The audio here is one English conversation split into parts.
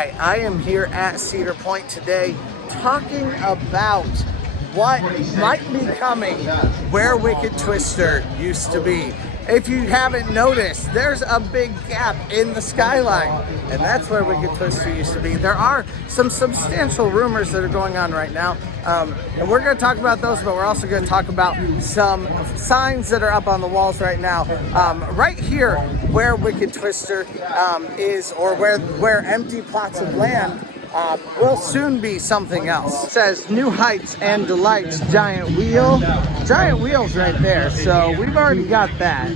I am here at Cedar Point today talking about what might be coming where Wicked Twister used to be. If you haven't noticed, there's a big gap in the skyline, and that's where Wicked Twister used to be. There are some substantial rumors that are going on right now, and we're going to talk about those, but we're also going to talk about some signs that are up on the walls right now. Right here, where Wicked Twister is, or where empty plots of land will soon be something else. It says New Heights and Delights giant wheel. Giant wheel's right there, so we've already got that.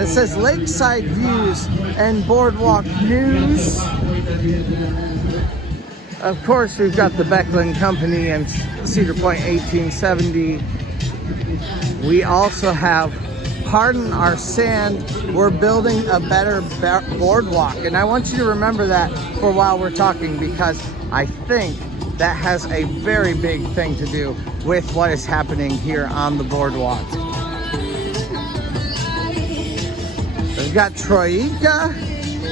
It says Lakeside Views and Boardwalk News. Of course, we've got the Beckland Company and Cedar Point 1870. We also have Pardon Our Sand. We're building a better boardwalk, and I want you to remember that for while we're talking, because I think that has a very big thing to do with what is happening here on the boardwalk. We've got Troika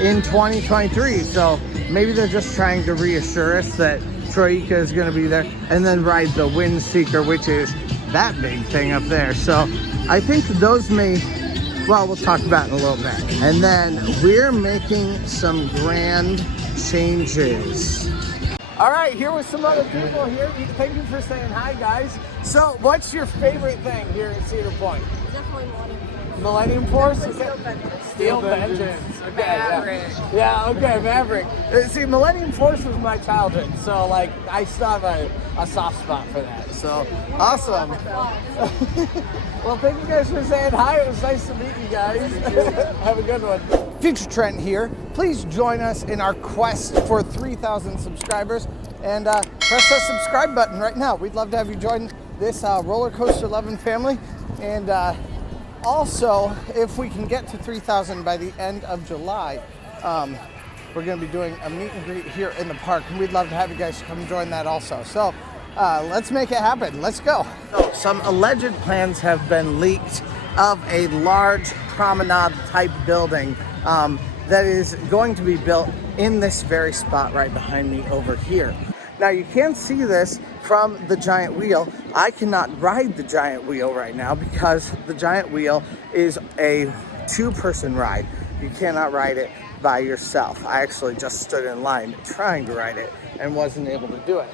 in 2023, so maybe they're just trying to reassure us that Troika is going to be there, and then ride the Wind Seeker, which is that big thing up there. So I think those may, well, we'll talk about it in a little bit. And then we're making some grand changes. All right, here with some other people here. Thank you for saying hi, guys. So what's your favorite thing here at Cedar Point? Definitely Millennium Force? Steel Vengeance. Steel Vengeance. Okay, Maverick. Yeah, okay, Maverick. See, Millennium Force was my childhood, so like I still have a soft spot for that. So awesome. Well, thank you guys for saying hi. It was nice to meet you guys. Have a good one. Future Trent here. Please join us in our quest for 3,000 subscribers, and press that subscribe button right now. We'd love to have you join this roller coaster loving family. And also, if we can get to 3,000 by the end of July, we're going to be doing a meet and greet here in the park, and we'd love to have you guys come join that also. So let's make it happen. Let's go. So, some alleged plans have been leaked of a large promenade type building that is going to be built in this very spot right behind me over here. Now, you can see this from the giant wheel. I cannot ride the giant wheel right now because the giant wheel is a two-person ride. You cannot ride it by yourself. I actually just stood in line trying to ride it and wasn't able to do it.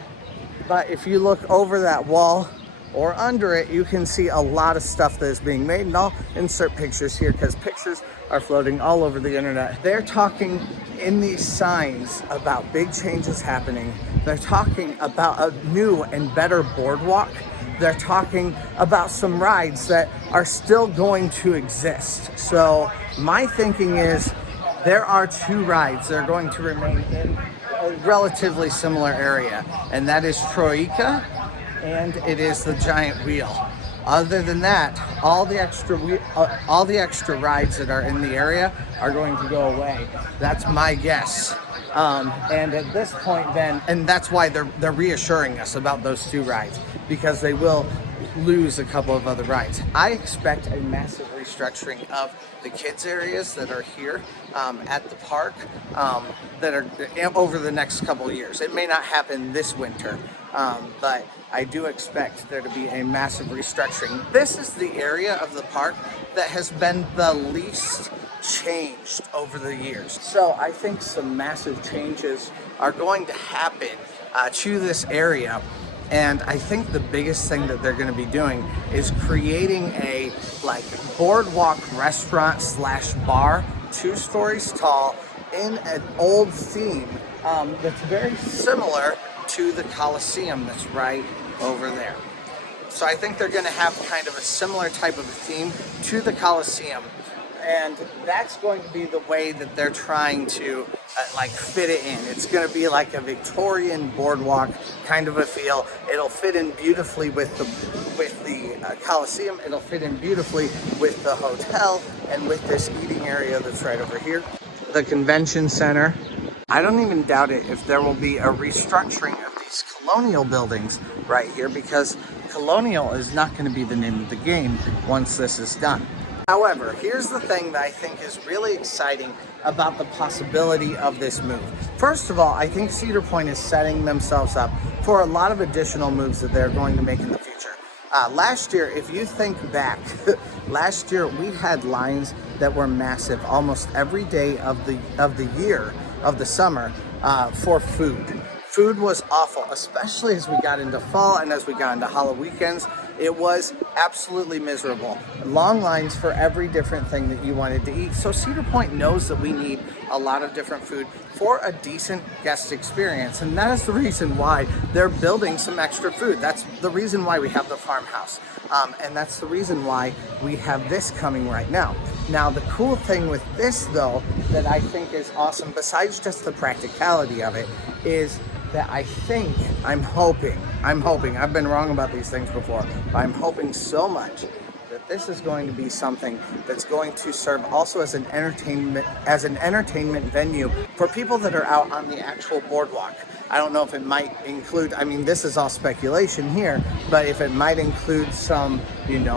But if you look over that wall or under it, you can see a lot of stuff that is being made, and I'll insert pictures here because pictures are floating all over the internet. They're talking in these signs about big changes happening. They're talking about a new and better boardwalk. They're talking about some rides that are still going to exist. So my thinking is there are two rides that are going to remain in a relatively similar area, and that is Troika and it is the giant wheel. Other than that, all the extra rides that are in the area are going to go away. That's my guess. And at this point then, and that's why they're reassuring us about those two rides, because they will lose a couple of other rides. I expect a massive restructuring of the kids areas that are here at the park that are over the next couple of years. It may not happen this winter, but I do expect there to be a massive restructuring. This is the area of the park that has been the least changed over the years. So I think some massive changes are going to happen to this area. And I think the biggest thing that they're going to be doing is creating a like boardwalk restaurant slash bar, 2 stories tall, in an old theme that's very similar to the Coliseum that's right over there. So I think they're going to have kind of a similar type of a theme to the Coliseum. And that's going to be the way that they're trying to like fit it in. It's going to be like a Victorian boardwalk kind of a feel. It'll fit in beautifully with the Coliseum. It'll fit in beautifully with the hotel and with this eating area that's right over here. The convention center. I don't even doubt it if there will be a restructuring of these colonial buildings right here, because colonial is not going to be the name of the game once this is done. However, here's the thing that I think is really exciting about the possibility of this move. First of all, I think Cedar Point is setting themselves up for a lot of additional moves that they're going to make in the future. Last year, if you think back, last year we had lines that were massive almost every day of the year, of the summer, for food. Food was awful, especially as we got into fall and as we got into Halloween weekends. It was absolutely miserable. Long lines for every different thing that you wanted to eat. So Cedar Point knows that we need a lot of different food for a decent guest experience. And that is the reason why they're building some extra food. That's the reason why we have the farmhouse. And that's the reason why we have this coming right now. Now, the cool thing with this, though, that I think is awesome, besides just the practicality of it, is that I'm hoping, I've been wrong about these things before, but I'm hoping so much that this is going to be something that's going to serve also as an entertainment venue for people that are out on the actual boardwalk. I don't know if it might include, I mean, this is all speculation here, but if it might include some,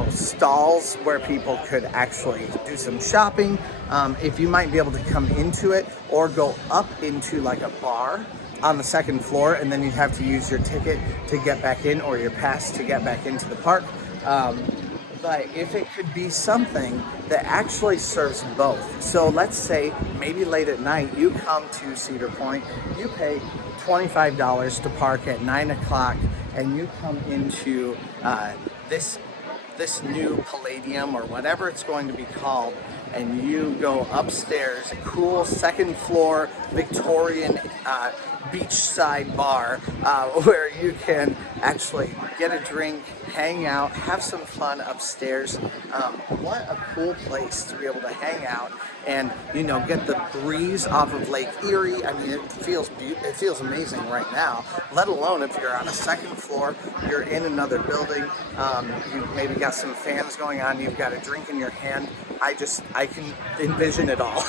stalls where people could actually do some shopping, if you might be able to come into it or go up into like a bar on the second floor, and then you'd have to use your ticket to get back in or your pass to get back into the park. But if it could be something that actually serves both. So let's say maybe late at night you come to Cedar Point, you pay $25 to park at 9 o'clock, and you come into this new Palladium or whatever it's going to be called, and you go upstairs, a cool second floor Victorian beachside bar where you can actually get a drink, hang out, have some fun upstairs. What a cool place to be able to hang out and get the breeze off of Lake Erie. I mean, it feels amazing right now, let alone if you're on a second floor, you're in another building, you've maybe got some fans going on, you've got a drink in your hand. I can envision it all.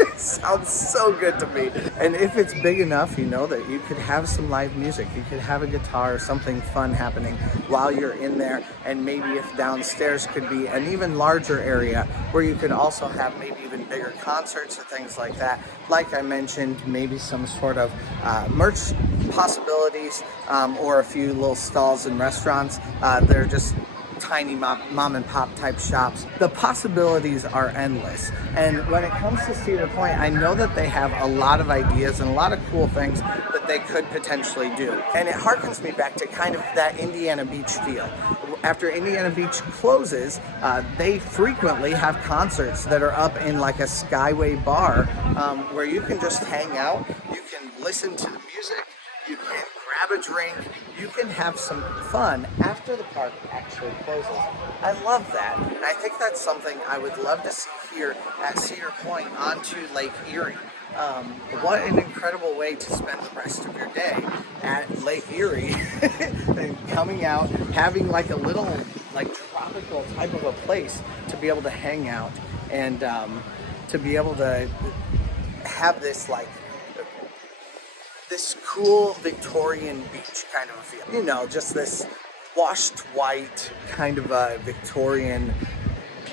It sounds so good to me. And if it's big enough, that you could have some live music, you could have a guitar or something fun happening while you're in there, and maybe if downstairs could be an even larger area where you could also have maybe even bigger concerts or things like that. Like I mentioned, maybe some sort of merch possibilities, or a few little stalls and restaurants. They're just tiny mom and pop type shops. The possibilities are endless. And when it comes to Cedar Point, I know that they have a lot of ideas and a lot of cool things that they could potentially do. And it harkens me back to kind of that Indiana Beach feel. After Indiana Beach closes, they frequently have concerts that are up in like a Skyway bar, where you can just hang out, you can listen to the music, you can grab a drink, you can have some fun after the park actually closes. I love that, and I think that's something I would love to see here at Cedar Point onto Lake Erie. What an incredible way to spend the rest of your day at Lake Erie and coming out, having like a little like tropical type of a place to be able to hang out and to be able to have this like this cool Victorian beach kind of a feel. Just this washed white kind of a Victorian,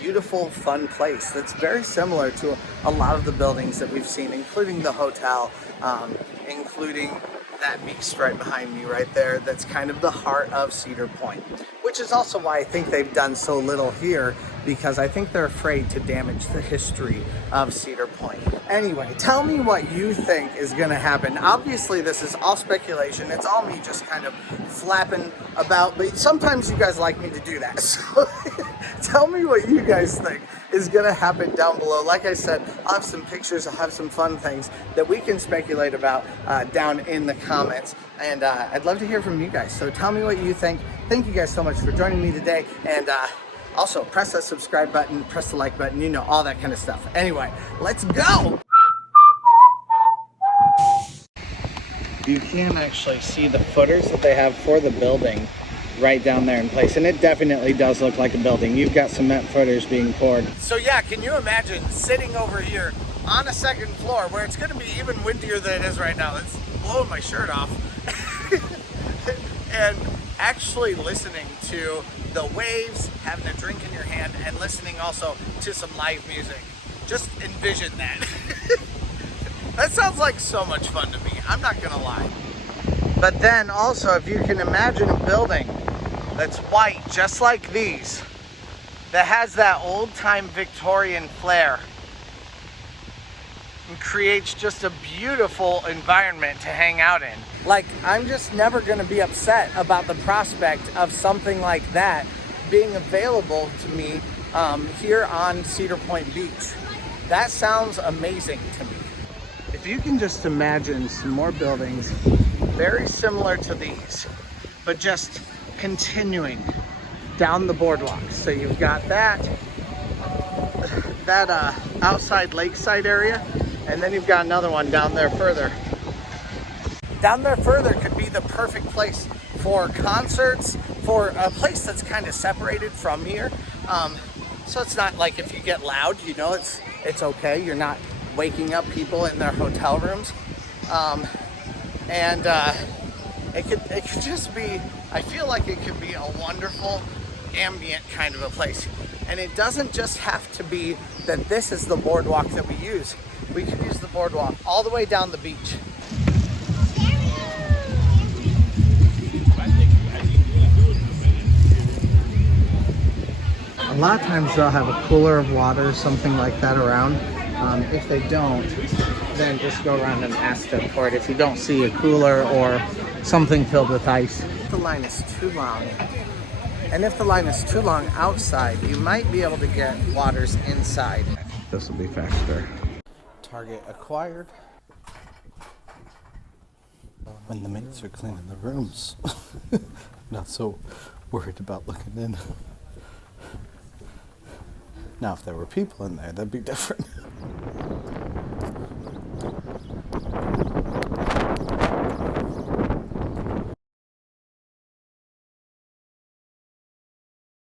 beautiful, fun place that's very similar to a lot of the buildings that we've seen, including the hotel, including that beach right behind me right there. That's kind of the heart of Cedar Point, which is also why I think they've done so little here, because I think they're afraid to damage the history of Cedar Point. Anyway, tell me what you think is going to happen. Obviously, this is all speculation. It's all me just kind of flapping about, but sometimes you guys like me to do that. So tell me what you guys think is going to happen down below. Like I said, I'll have some pictures, I'll have some fun things that we can speculate about down in the comments. And I'd love to hear from you guys. So tell me what you think. Thank you guys so much for joining me today. And also, press that subscribe button, press the like button, all that kind of stuff. Anyway, let's go! You can actually see the footers that they have for the building right down there in place, and it definitely does look like a building. You've got cement footers being poured. So yeah, can you imagine sitting over here on a second floor where it's going to be even windier than it is right now? It's blowing my shirt off. And actually listening to the waves, having a drink in your hand, and listening also to some live music. Just envision that. That sounds like so much fun to me, I'm not gonna lie. But then also, if you can imagine a building that's white, just like these, that has that old-time Victorian flair, and creates just a beautiful environment to hang out in. Like, I'm just never gonna be upset about the prospect of something like that being available to me here on Cedar Point Beach. That sounds amazing to me. If you can just imagine some more buildings very similar to these, but just continuing down the boardwalk. So you've got that outside lakeside area, and then you've got another one down there further. Down there further could be the perfect place for concerts, for a place that's kind of separated from here. So it's not like if you get loud, you know, it's okay. You're not waking up people in their hotel rooms. It could just be, I feel like it could be a wonderful ambient kind of a place. And it doesn't just have to be that this is the boardwalk that we use. We could use the boardwalk all the way down the beach. A lot of times they'll have a cooler of water, something like that around. If they don't, then just go around and ask them for it if you don't see a cooler or something filled with ice. If the line is too long, and if the line is too long outside, you might be able to get waters inside. I think this will be faster. Target acquired. When the maids are cleaning the rooms, not so worried about looking in. Now, if there were people in there, that'd be different.